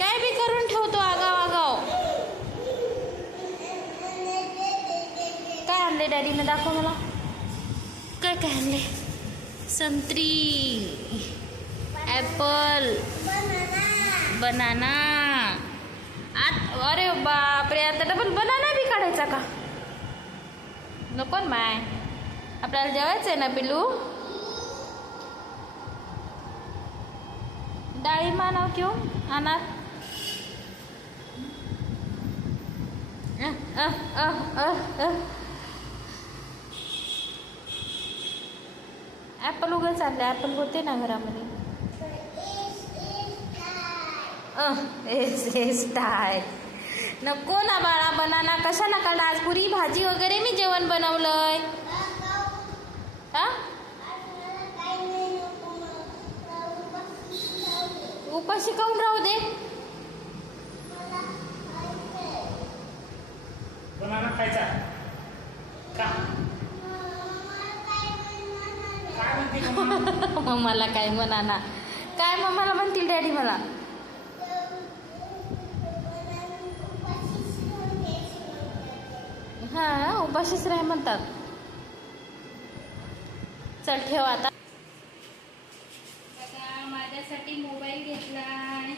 काय बी करून ठेवतो आगाव आगाव. काय आणले डॅडीने? दाखव मला. काय काय आणले? संत्री, ॲपल, बनाना. अरे बापरे, आता डबल बनाना बी काढायचा का? नको माय, आपल्याला जेवायचं आहे ना पिलू. डाळी मानव क्यों अनाथ. ॲपल उगाच आणले. ॲपल होते ना घरामध्ये. टाय नको ना बाळा. बनाना कशाला काढा? आज पुरी भाजी वगैरे मी जेवण बनवलंय. हा, उपाशी काऊन राहू दे. बनाना खायचा का? मम्माला काय बनाना? काय मम्माला म्हणतील डॅडी मला? हा, उपाशीच राह म्हणतात. चल ठेव आता. बघा, माझ्यासाठी मोबाईल घेतलाय.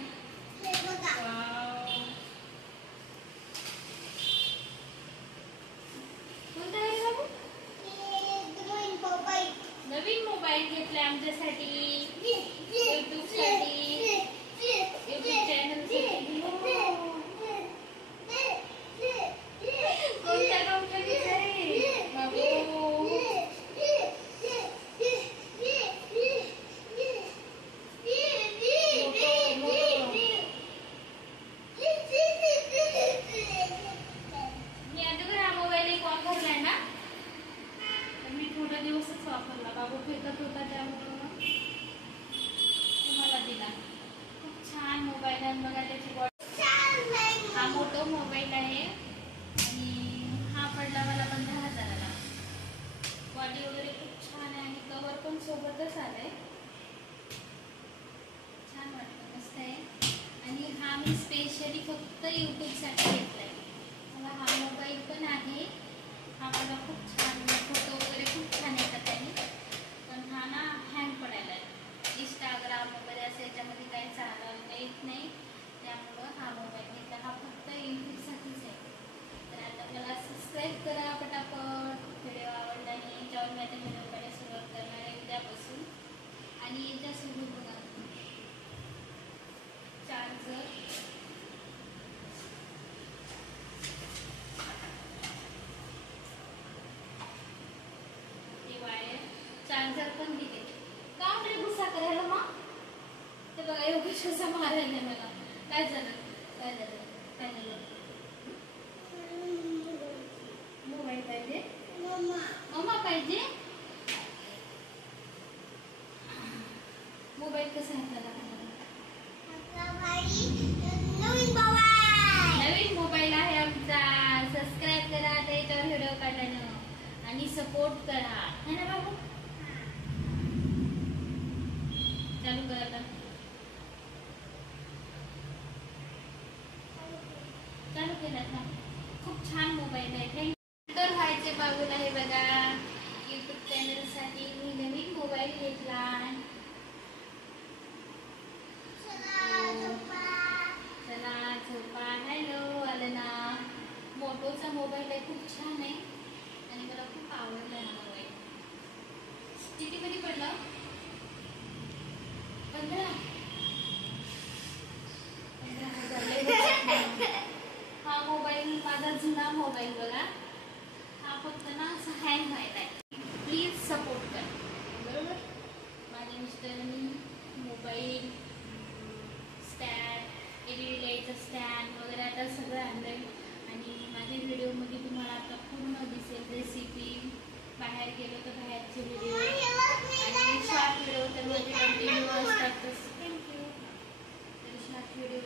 कोणता आहे बाबू? नवीन मोबाईल घेतलाय आमच्यासाठी, युट्यूब साठी, युट्यूब चॅनल साठी. कोणत्या कंपनीचा आहे बाबू? मी अगोदर हा मोबाईल एक वापरलाय ना, मी थोडा दिवसच वापरला. बाबू फेकत होता त्यामुळे तुम्हाला दिला. खूप छान मोबाईल आहे. बघा त्याची बॉडी. हा मोठा मोबाईल आहे आणि हा पडला मला 15,000ला. बॉडी वगैरे खूप छान आहे आणि कवर पण सोबतच आलंय. छान वाटतं, मस्त आहे. आणि हा मी स्पेशली फक्त यूट्यूबसाठी घेतलाय. मला हा मोबाईल पण आहे. हा मला खूप छान, फोटो वगैरे खूप छान येतात त्याने. पण हा ना हँग पडायला आहे. इंस्टाग्राम वगैरे असं याच्यामध्ये काही चालवता येत नाही. त्यामुळं हा मोबाईल घेतला. हा फक्त यूट्यूबसाठीच आहे. तर आता मला सबस्क्राईब करा पटापट. व्हिडिओ आवडला नाही याच्यावर मी आता व्हिडिओकडे सुरुवात करणार आहे उद्यापासून. आणि याच्यासोबत बघा चार्जर, वायर, चार्जर पण दिले. का आपले गुस्सा करायला मग? ते बघा योगेश कसा मारायला मला. काय झालं? काय झालं? काय झालं? मोबाईल पाहिजे? मम्मा पाहिजे? मोबाईल कसा आहे? नवीन मोबाईल आहे आमचा. सबस्क्राईब करा त्याच्यावर व्हिडिओ काढल्यानं आणि सपोर्ट करा, है ना बाबू? चालू करा आता. चालू केलात ना? खूप छान मोबाईल आहे. थँक्यू. व्हायचे बाबूला हे बघा, युट्यूब चॅनल साठी मी नवीन मोबाईल घेतला. चला झोपा. हॅलो आलं ना. मोटोचा मोबाईल आहे, खूप छान आहे आणि मला खूप आवडला हा मोबाईल. किती कधी पडला? 15,000. हा मोबाईल माझा जुना मोबाईल बघा. हा फक्त ना असं हँग व्हायला आहे. प्लीज सपोर्ट करा, बरोबर? माझ्या मिस्टरांनी मोबाईल स्टँड, एलईडी लाईटचं स्टँड वगैरे आता सगळं आणलंय. आणि माझ्या व्हिडिओमध्ये तुम्हाला आता पूर्ण दिसेल रेसिपी. बाहेर गेलो तर बाहेरचे व्हिडिओ आणि शॉर्ट व्हिडिओ तर माझे कंटिन्यू असतातच. थँक्यू. तर शॉर्ट व्हिडिओ